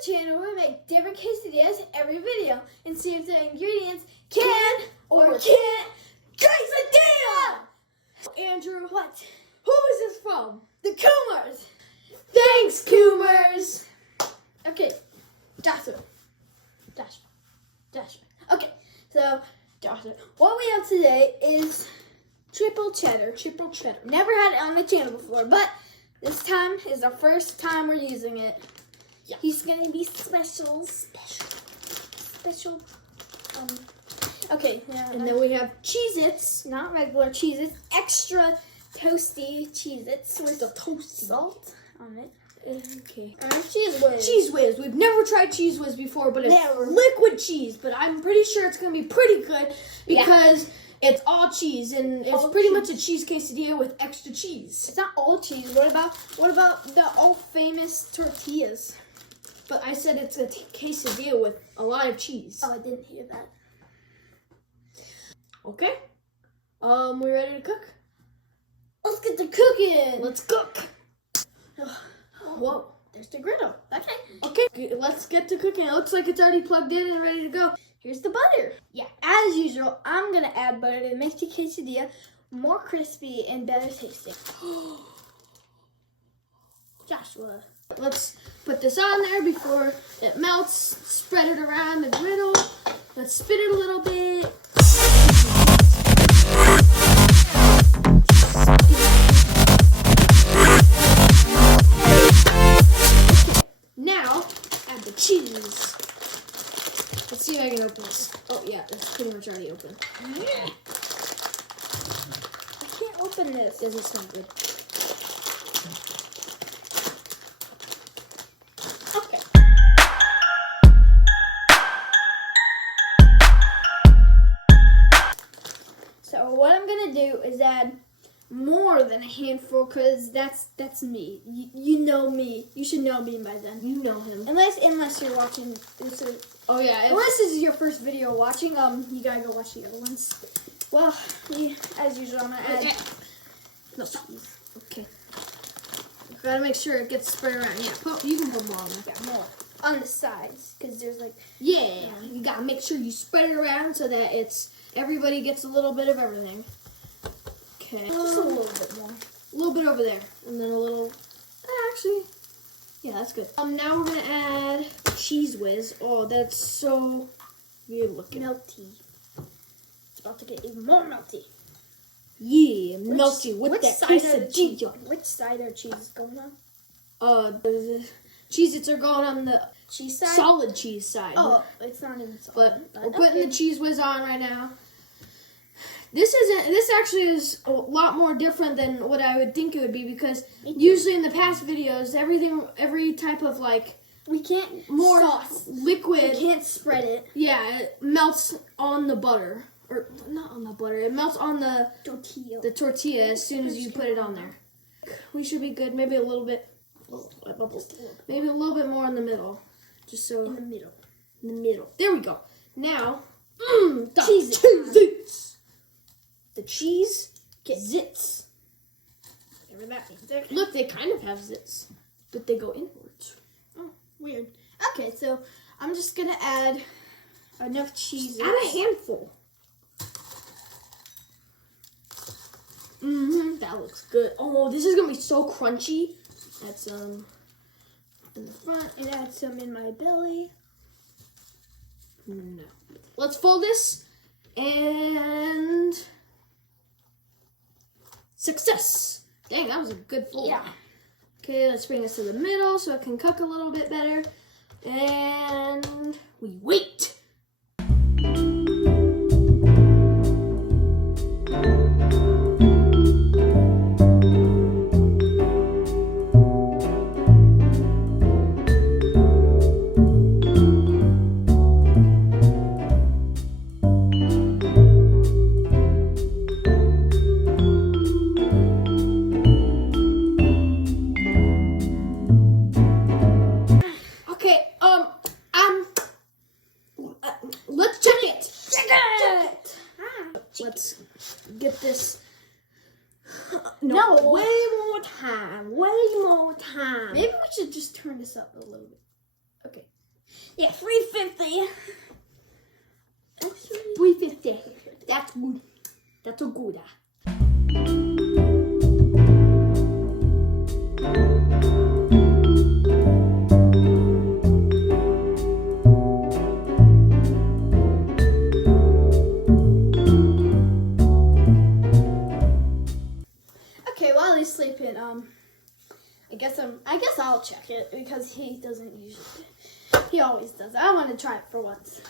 the channel where we make different quesadillas every video and see if the ingredients can or can't quesadilla! Andrew, what? Who is this from? The Coomers! Thanks, Coomers! Okay, Joshua. Okay, so Joshua, what we have today is triple cheddar. Never had it on the channel before, but this time is the first time we're using it. Yeah. He's gonna be special. Okay, yeah. And then we have Cheez-Its. Not regular Cheez-Its, extra toasty Cheez-Its with The toasty salt on it. Okay. Cheez Whiz. Cheez Whiz. We've never tried Cheez Whiz before, but it's Never. liquid cheese. But I'm pretty sure it's going to be pretty good because it's all cheese. And it's All pretty cheese. much a cheese quesadilla with extra cheese. It's not all cheese. What about the all famous tortillas? But I said it's a quesadilla with a lot of cheese. Oh, I didn't hear that. Okay. We ready to cook? Let's get to cooking. Let's cook. Whoa. There's the griddle. Okay. Okay, let's get to cooking. It looks like it's already plugged in and ready to go. Here's the butter. Yeah. As usual, I'm gonna add butter to make the quesadilla more crispy and better tasting. Joshua. Let's put this on there before it melts. Spread it around the griddle. Let's spin it a little bit. Now, add the cheese. Let's see if I can open this. Oh yeah, it's pretty much already open. I can't open this. Doesn't smell good. Okay. So what I'm gonna do is add more than a handful, because that's me. You know me. You should know me by then. You know him. Unless you're watching this. Oh yeah. Unless this is your first video watching, you gotta go watch the other ones. Well, as usual, I'm gonna add. Okay. No. Okay. Gotta make sure it gets spread around. Yeah. You can put more on there. Yeah, more on the sides, because there's like. Yeah. You gotta make sure you spread it around so that everybody gets a little bit of everything. Okay. Just a little bit more. A little bit over there, and then a little. Actually, yeah, that's good. Now we're gonna add Cheez Whiz. Oh, that's so weird looking. Melty. It's about to get even more melty. Yeah, melty with which that side of the cheese? quesadilla. Which side of cheese is going on? The Cheez-Its are going on the Cheese side. solid cheese side. Oh, it's not even solid. But we're putting the Cheez Whiz on right now. This actually is a lot more different than what I would think it would be, because usually in the past videos, every type of we can't more sauce. liquid, We can't spread it. yeah, it melts on the butter, or not on the butter. It melts on the tortilla as soon as you put it on there. We should be good. Maybe a little bit, maybe a little bit more in the middle, just so In the middle. in the middle. There we go. Now, the Cheez-Its. The Cheez-Its. Whatever that means. Look, they kind of have zits, but they go inwards. Oh, weird. Okay, so I'm just gonna add enough cheese. Add a handful. That looks good. Oh, this is gonna be so crunchy. Add some in the front and add some in my belly. No. Let's fold this and success. Dang, that was a good fold. Yeah. Okay, let's bring this to the middle so it can cook a little bit better. And we wait. Let's get this. No. Way more time. Maybe we should just turn this up a little bit. Okay. Yeah, 350. That's really 350. That's good. That's a good. Okay, while he's sleeping, I guess I'll check it because he doesn't usually. He always does. I want to try it for once.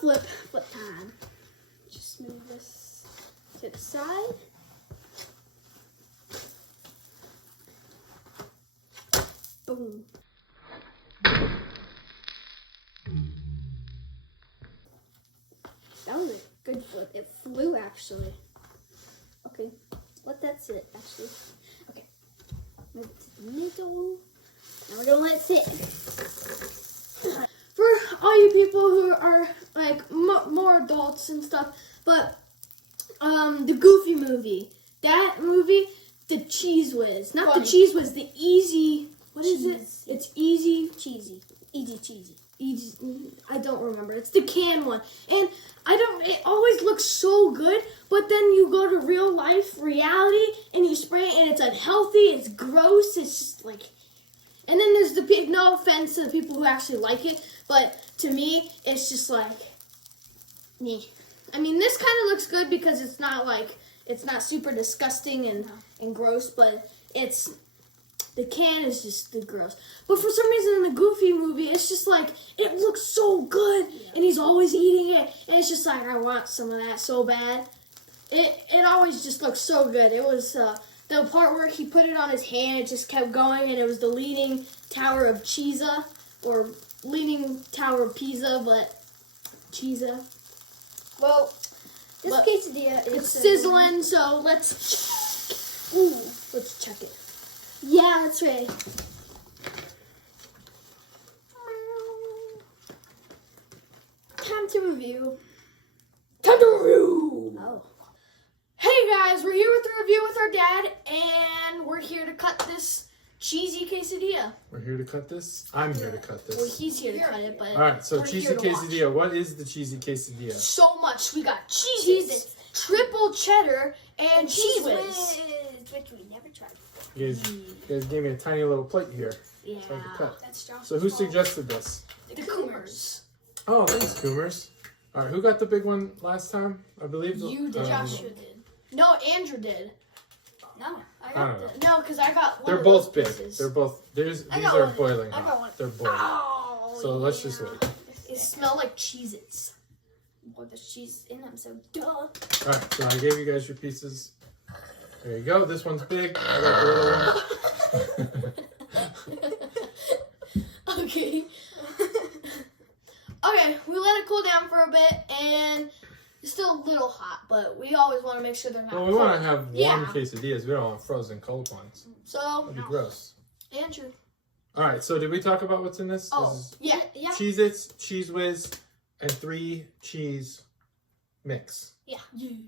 Flip time. Just move this to the side. Boom. That was a good flip. It flew actually. Okay, let that sit actually. Okay, move it to the middle. Now we're gonna let it sit. For all you people who are like more adults and stuff, but the Goofy movie, that movie, the Cheez Whiz, not Funny. the Cheez Whiz, the easy. What is Cheese. it? It's easy. Cheesy. Easy cheesy. I don't remember. It's the can one. And it always looks so good, but then you go to real life reality and you spray it and it's unhealthy, it's gross, it's just like, and then there's the people, no offense to the people who actually like it, but to me, it's just like, meh. I mean, this kind of looks good because it's not super disgusting and gross, but the can is just the gross. But for some reason in the Goofy movie, it's just like, it looks so good. Yeah. And he's always eating it. And it's just like, I want some of that so bad. It always just looks so good. It was the part where he put it on his hand, it just kept going. And it was the Leaning Tower of Cheeza. Or Leaning Tower of Pisa, but Cheeza. Well, this quesadilla is it's sizzling, so let's check it. Yeah, that's right. Time to review. Oh. Hey guys, we're here with a review with our dad, and we're here to cut this cheesy quesadilla. We're here to cut this? I'm here to cut this. Well, he's here to cut it, but Alright, so we're cheesy here to quesadilla. What is the cheesy quesadilla? so much. We got Cheez-Its, Triple Cheddar, and Cheez Whiz. Which we never tried before. You guys gave me a tiny little plate here. Yeah. So I can cut. That's Josh's So who fault. suggested this? The Coomers. Oh, thanks, Coomers. Alright, who got the big one last time? I believe You did. Joshua did. No, Andrew did. No, I I got don't the. No, because I got one They're of both those big. pieces. They're both. These I got are one. boiling I got hot. one. They're boiling. Oh, So let's just wait. It smells like Cheez-Its. Well, there's cheese in them, so duh. Alright, so I gave you guys your pieces. There you go. This one's big. I got the little one. Okay. Okay, we let it cool down for a bit, and it's still a little hot, but we always want to make sure they're not Well, we cold. want to have warm quesadillas. We don't want frozen cold ones. So, That'd be gross. Andrew. All right, so did we talk about what's in this? Oh, This is yeah. Cheez-Its, Cheez Whiz, and 3 cheese mix. Yeah. And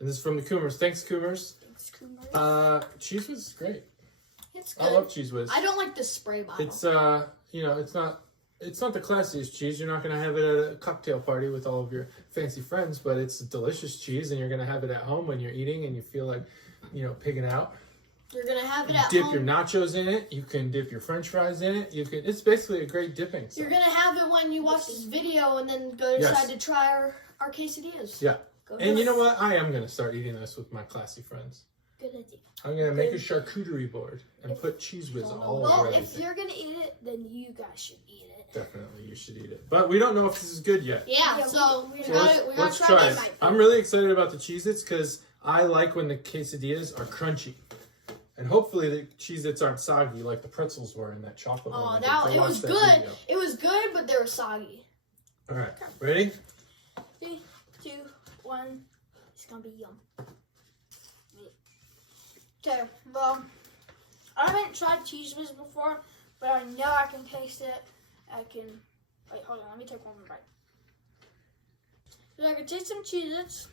this is from the Coomers. Thanks, Coomers. Thanks, Kumar. Cheez Whiz is great. It's good. I love Cheez Whiz. I don't like the spray bottle. It's it's not the classiest cheese. You're not gonna have it at a cocktail party with all of your fancy friends, but it's delicious cheese, and you're gonna have it at home when you're eating and you feel like, pigging out. You're going to have it You at dip home. your nachos in it. You can dip your French fries in it. It's basically a great dipping sauce. You're going to have it when you watch this video and then go decide to try our quesadillas. Yeah. Go And you ahead. know what? I am going to start eating this with my classy friends. Good idea. I'm going to make a charcuterie board and put Cheez Whiz all Well, over if everything. you're gonna eat it, then you guys should eat it. Definitely, you should eat it. But we don't know if this is good yet. Yeah, Yeah, so we we got to Let's try try this. it. I'm really excited about the Cheez-Its because I like when the quesadillas are crunchy. And hopefully the Cheez-Its aren't soggy like the pretzels were in that chocolate one. Oh, I did. that Go it watch was that good. video. It was good, but they were soggy. All right, ready? 3, 2, 1. It's gonna be yum. Okay, well, I haven't tried Cheez Whiz before, but I know I can taste it. Wait, hold on, let me take one more bite. So I can taste some Cheez-Its.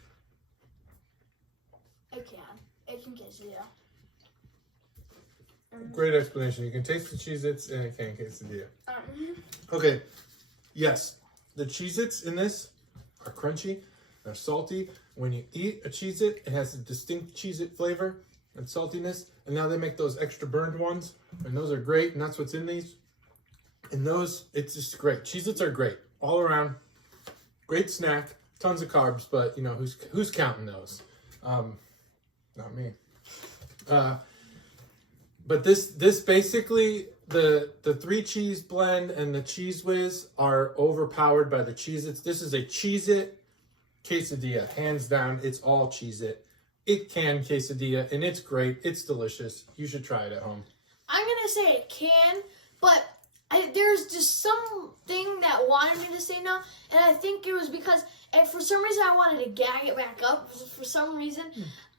It can quesadilla. Great explanation. You can taste the Cheez-Its and it can quesadilla. Um, Okay. Yes, the Cheez-Its in this are crunchy. They're salty. When you eat a Cheez-It, it has a distinct Cheez-It flavor and saltiness. And now they make those extra burned ones, and those are great. And that's what's in these. And those, it's just great. Cheez-Its are great all around. Great snack. Tons of carbs, but you know who's counting those? Not me. But this basically the 3 cheese blend and the Cheez Whiz are overpowered by the Cheez-Its. This is a Cheez-It quesadilla, hands down. It's all Cheez-It. It can quesadilla, and it's great. It's delicious. You should try it at home. I'm gonna say it can, but there's just something that wanted me to say no, and I think it was because, and for some reason I wanted to gag it back up. For some reason,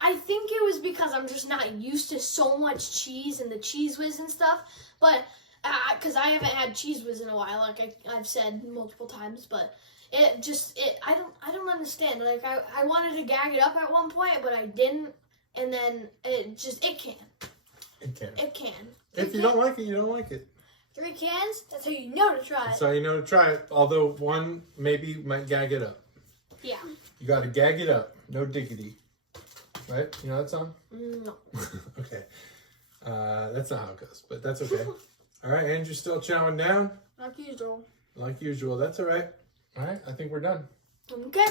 I think it was because I'm just not used to so much cheese and the Cheez Whiz and stuff. But because I haven't had Cheez Whiz in a while, like I've said multiple times, but I don't understand. Like I wanted to gag it up at one point, but I didn't, and then it can. It can. It can. If you don't like it, you don't like it. 3 cans. That's how you know to try it. That's how you know to try it. Although one maybe might gag it up. Yeah. You got to gag it up. No diggity. Right? You know that song? No. Okay. That's not how it goes, but that's okay. All right, Andrew's still chowing down. Like usual. Like usual. That's all right. All right, I think we're done. Okay.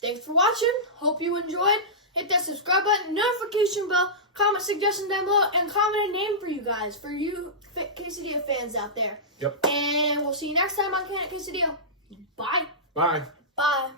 Thanks for watching. Hope you enjoyed. Hit that subscribe button, notification bell, comment suggestion down below, and comment a name for you guys, for you quesadilla fans out there. Yep. And we'll see you next time on Quesadilla. Bye. Bye. Bye.